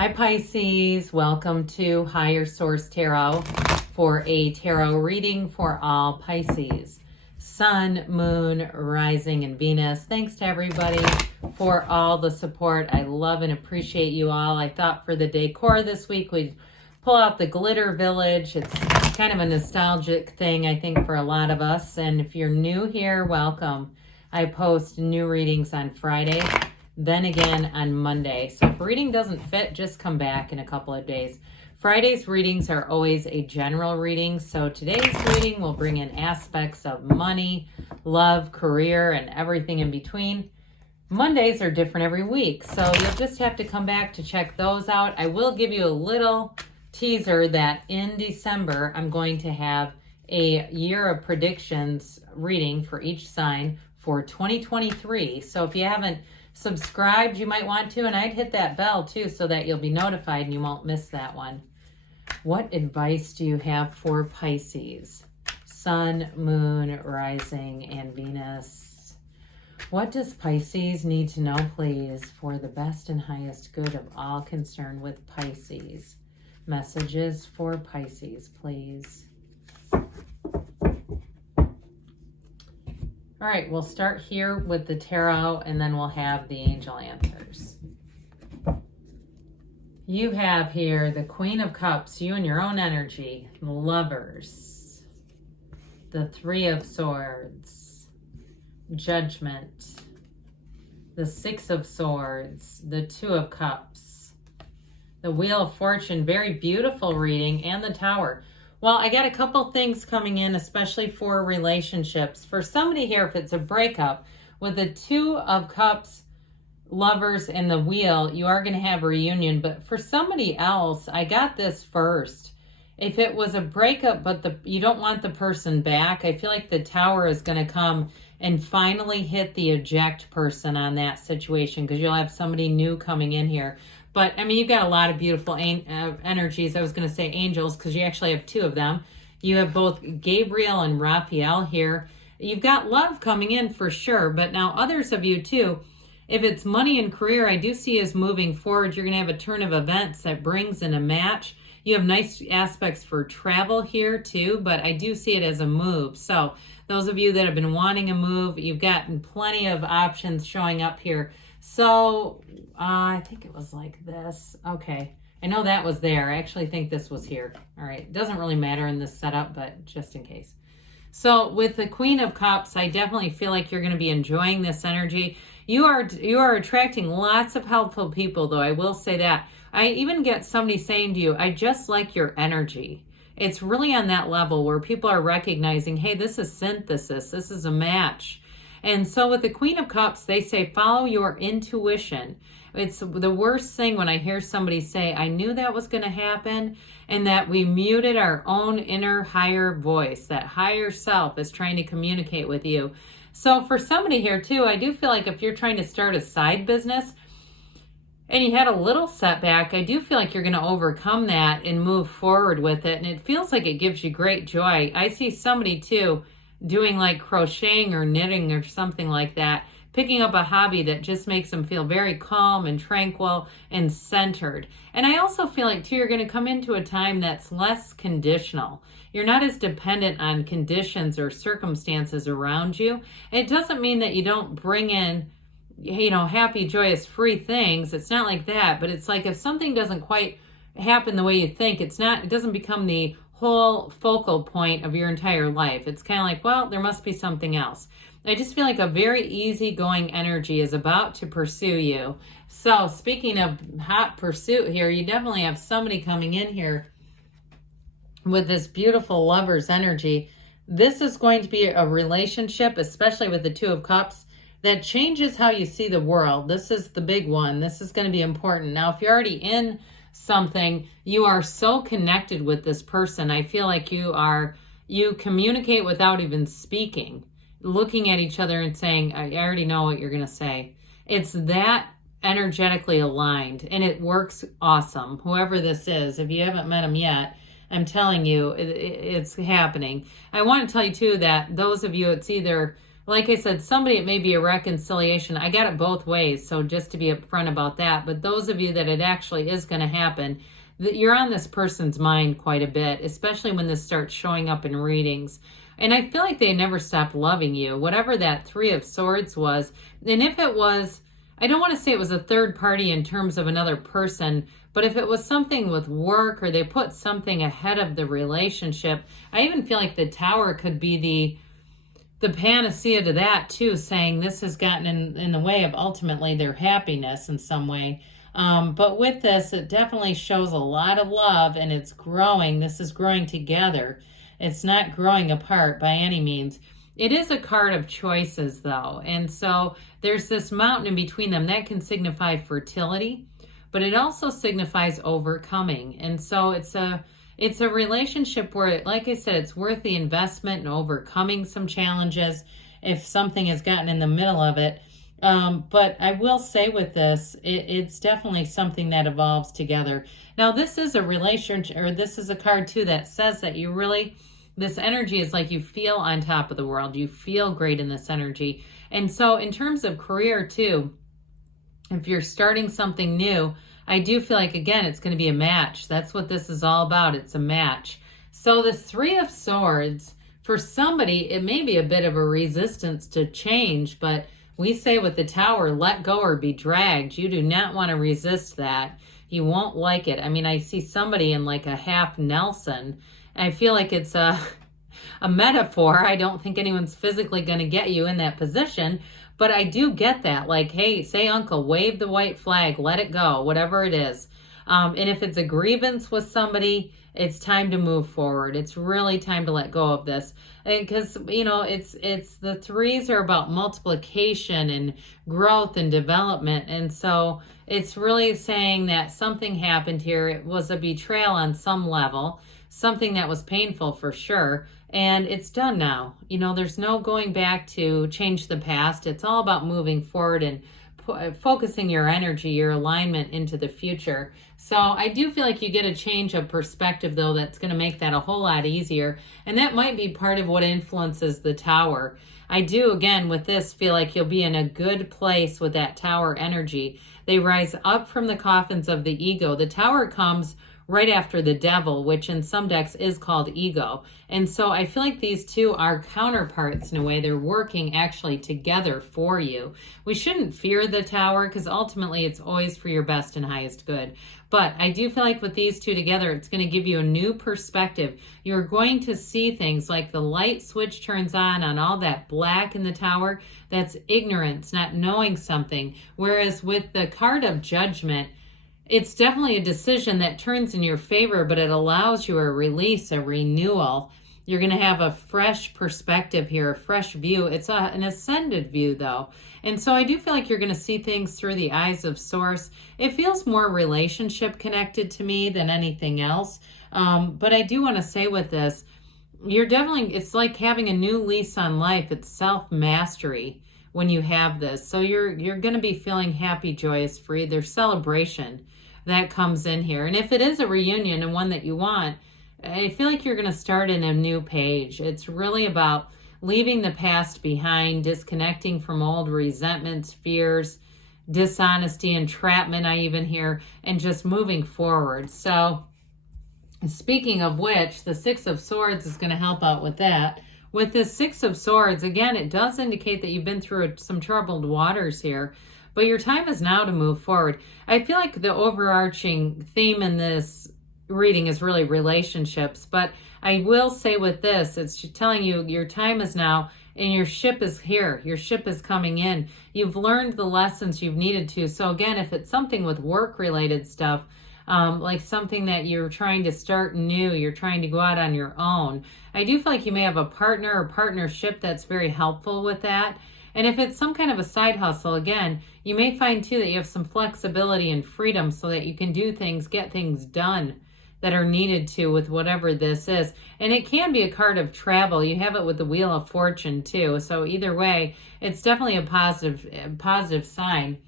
Hi Pisces, welcome to Higher Source Tarot for a tarot reading for all Pisces. Sun, Moon, Rising, and Venus. Thanks to everybody for all the support. I love and appreciate you all. I thought for the decor this week we'd pull out the Glitter Village. It's kind of a nostalgic thing, I think, for a lot of us. And if you're new here, welcome. I post new readings on Friday, then again on Monday. So if a reading doesn't fit, just come back in a couple of days. Friday's readings are always a general reading. So today's reading will bring in aspects of money, love, career, and everything in between. Mondays are different every week, so you'll just have to come back to check those out. I will give you a little teaser that in December, I'm going to have a year of predictions reading for each sign for 2023. So if you haven't subscribed, you might want to, and I'd hit that bell too so that you'll be notified and you won't miss that one. What advice do you have for Pisces? Sun, Moon, Rising, and Venus. What does Pisces need to know, please, for the best and highest good of all concerned with Pisces? Messages for Pisces, please. All right, we'll start here with the tarot, and then we'll have the angel answers. You have here the Queen of Cups, you and your own energy, Lovers, the Three of Swords, Judgment, the Six of Swords, the Two of Cups, the Wheel of Fortune, very beautiful reading, and the Tower. Well, I got a couple things coming in, especially for relationships. For somebody here, if it's a breakup, with the Two of Cups, Lovers, and the Wheel, you are going to have a reunion. But for somebody else, I got this first. If it was a breakup, but you don't want the person back, I feel like the Tower is going to come and finally hit the eject person on that situation, because you'll have somebody new coming in here. But, I mean, you've got a lot of beautiful energies. I was going to say angels, because you actually have two of them. You have both Gabriel and Raphael here. You've got love coming in for sure, but now others of you too. If it's money and career, I do see as moving forward, you're going to have a turn of events that brings in a match. You have nice aspects for travel here too, but I do see it as a move. So those of you that have been wanting a move, you've gotten plenty of options showing up here. So I think it was like this. Okay. I know that was there. I actually think this was here. All right. It doesn't really matter in this setup, but just in case. So with the Queen of Cups, I definitely feel like you're going to be enjoying this energy. You are attracting lots of helpful people, though. I will say that. I even get somebody saying to you, I just like your energy. It's really on that level where people are recognizing, hey, this is synthesis. This is a match. And so with the Queen of Cups, they say, follow your intuition. It's the worst thing when I hear somebody say, I knew that was going to happen, and that we muted our own inner higher voice. That higher self is trying to communicate with you. So for somebody here too, I do feel like if you're trying to start a side business and you had a little setback, I do feel like you're going to overcome that and move forward with it. And it feels like it gives you great joy. I see somebody too doing like crocheting or knitting or something like that, picking up a hobby that just makes them feel very calm and tranquil and centered. And I also feel like too, you're going to come into a time that's less conditional. You're not as dependent on conditions or circumstances around you. It doesn't mean that you don't bring in, happy, joyous, free things. It's not like that, but it's like if something doesn't quite happen the way you think, it doesn't become the whole focal point of your entire life. It's kind of like, well, there must be something else. I just feel like a very easygoing energy is about to pursue you. So speaking of hot pursuit here, you definitely have somebody coming in here with this beautiful Lover's energy. This is going to be a relationship, especially with the Two of Cups, that changes how you see the world. This is the big one. This is going to be important. Now, if you're already in something, you are so connected with this person. I feel like you communicate without even speaking, looking at each other and saying, I already know what you're going to say. It's that energetically aligned, and it works awesome. Whoever this is, if you haven't met him yet, I'm telling you, it's happening. I want to tell you too that those of you, it's either like I said, somebody, it may be a reconciliation. I got it both ways, so just to be upfront about that. But those of you that it actually is going to happen, that you're on this person's mind quite a bit, especially when this starts showing up in readings. And I feel like they never stopped loving you, whatever that Three of Swords was. And if it was, I don't want to say it was a third party in terms of another person, but if it was something with work or they put something ahead of the relationship, I even feel like the Tower could be the panacea to that too, saying this has gotten in the way of ultimately their happiness in some way. But with this, it definitely shows a lot of love, and it's growing. This is growing together. It's not growing apart by any means. It is a card of choices though. And so there's this mountain in between them that can signify fertility, but it also signifies overcoming. And so it's a relationship where, like I said, it's worth the investment in overcoming some challenges if something has gotten in the middle of it. But I will say with this, it's definitely something that evolves together. Now, this is a relationship, or this is a card too that says that you really, this energy is like you feel on top of the world. You feel great in this energy. And so in terms of career too, if you're starting something new, I do feel like, again, it's going to be a match. That's what this is all about. It's a match. So the Three of Swords, for somebody, it may be a bit of a resistance to change, but we say with the Tower, let go or be dragged. You do not want to resist that. You won't like it. I mean, I see somebody in like a half Nelson. I feel like it's a metaphor. I don't think anyone's physically going to get you in that position, but I do get that. Like, hey, say uncle, wave the white flag, let it go, whatever it is. And if it's a grievance with somebody, it's time to move forward. It's really time to let go of this. Because, you know, it's the threes are about multiplication and growth and development. And so it's really saying that something happened here. It was a betrayal on some level, something that was painful for sure. And it's done now. You know, there's no going back to change the past. It's all about moving forward and focusing your energy, your alignment into the future. So I do feel like you get a change of perspective though that's going to make that a whole lot easier. And that might be part of what influences the Tower. I do, again, with this, feel like you'll be in a good place with that Tower energy. They rise up from the coffins of the ego. The Tower comes right after the Devil, which in some decks is called ego. And so I feel like these two are counterparts in a way. They're working actually together for you. We shouldn't fear the Tower because ultimately it's always for your best and highest good. But I do feel like with these two together, it's going to give you a new perspective. You're going to see things like the light switch turns on all that black in the Tower. That's ignorance, not knowing something. Whereas with the card of Judgment, it's definitely a decision that turns in your favor, but it allows you a release, a renewal. You're going to have a fresh perspective here, a fresh view. It's an ascended view, though. And so I do feel like you're going to see things through the eyes of Source. It feels more relationship connected to me than anything else. But I do want to say with this, you're definitely, it's like having a new lease on life. It's self-mastery when you have this. So you're going to be feeling happy, joyous, free. There's celebration that comes in here. And if it is a reunion and one that you want, I feel like you're going to start in a new page. It's really about leaving the past behind, disconnecting from old resentments, fears, dishonesty, entrapment, I even hear, and just moving forward. So speaking of which, the Six of Swords is going to help out with that. With the Six of Swords, again, it does indicate that you've been through some troubled waters here, but your time is now to move forward. I feel like the overarching theme in this reading is really relationships, but I will say with this, it's telling you your time is now and your ship is here. Your ship is coming in. You've learned the lessons you've needed to. So again, if it's something with work-related stuff, like something that you're trying to start new, you're trying to go out on your own, I do feel like you may have a partner or partnership that's very helpful with that. And if it's some kind of a side hustle, again, you may find too that you have some flexibility and freedom so that you can do things, get things done that are needed to with whatever this is. And it can be a card of travel. You have it with the Wheel of Fortune too. So either way, it's definitely a positive sign.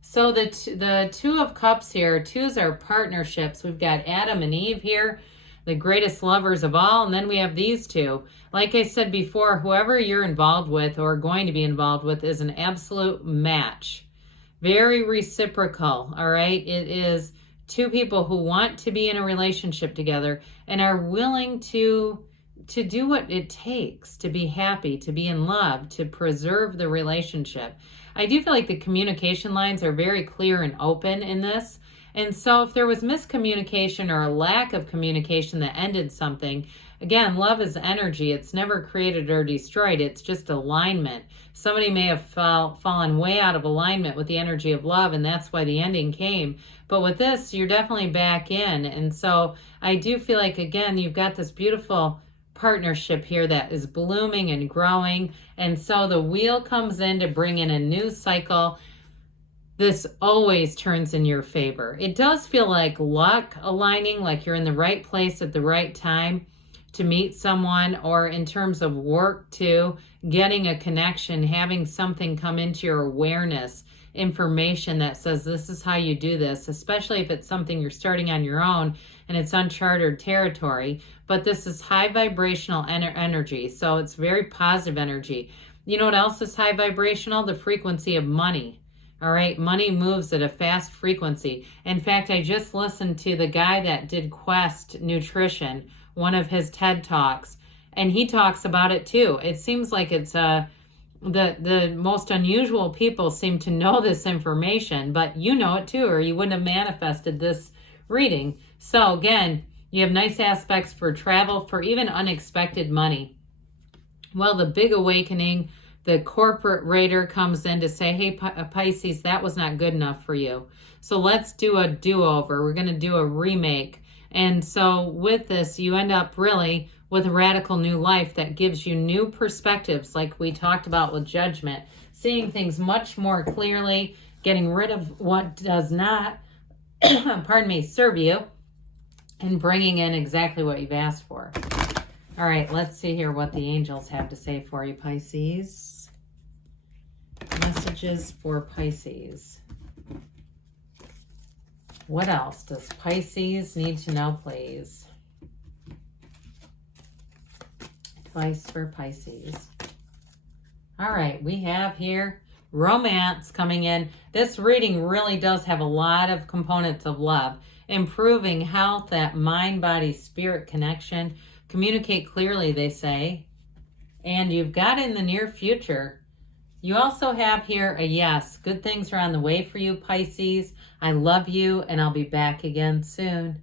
So the Two of Cups here, twos are partnerships. We've got Adam and Eve here. the greatest lovers of all. And then we have these two. Like I said before, whoever you're involved with or going to be involved with is an absolute match. Very reciprocal, all right? It is two people who want to be in a relationship together and are willing to do what it takes to be happy, to be in love, to preserve the relationship. I do feel like the communication lines are very clear and open in this. And so if there was miscommunication or a lack of communication that ended something, again, love is energy. It's never created or destroyed. It's just alignment. Somebody may have fallen way out of alignment with the energy of love, and that's why the ending came. But with this, you're definitely back in. And so I do feel like, again, you've got this beautiful partnership here that is blooming and growing. And so the wheel comes in to bring in a new cycle. This always turns in your favor. It does feel like luck aligning, like you're in the right place at the right time to meet someone, or in terms of work too, getting a connection, having something come into your awareness, information that says this is how you do this, especially if it's something you're starting on your own and it's uncharted territory. But this is high vibrational energy, so it's very positive energy. You know what else is high vibrational? The frequency of money. All right, money moves at a fast frequency. In fact, I just listened to the guy that did Quest Nutrition, one of his TED Talks, and he talks about it too. It seems like it's the most unusual people seem to know this information, but you know it too, or you wouldn't have manifested this reading. So again, you have nice aspects for travel, for even unexpected money. Well, the big awakening, the corporate raider comes in to say, hey, Pisces, that was not good enough for you. So let's do a do-over. We're going to do a remake. And so with this, you end up really with a radical new life that gives you new perspectives, like we talked about with Judgment, seeing things much more clearly, getting rid of what does not, pardon me, serve you, and bringing in exactly what you've asked for. All right, let's see here what the angels have to say for you, Pisces. Messages for Pisces. What else does Pisces need to know, please? Advice for Pisces. All right, we have here romance coming in. This reading really does have a lot of components of love. Improving health, that mind, body, spirit connection. Communicate clearly, they say. And you've got in the near future. You also have here a yes. Good things are on the way for you, Pisces. I love you, and I'll be back again soon.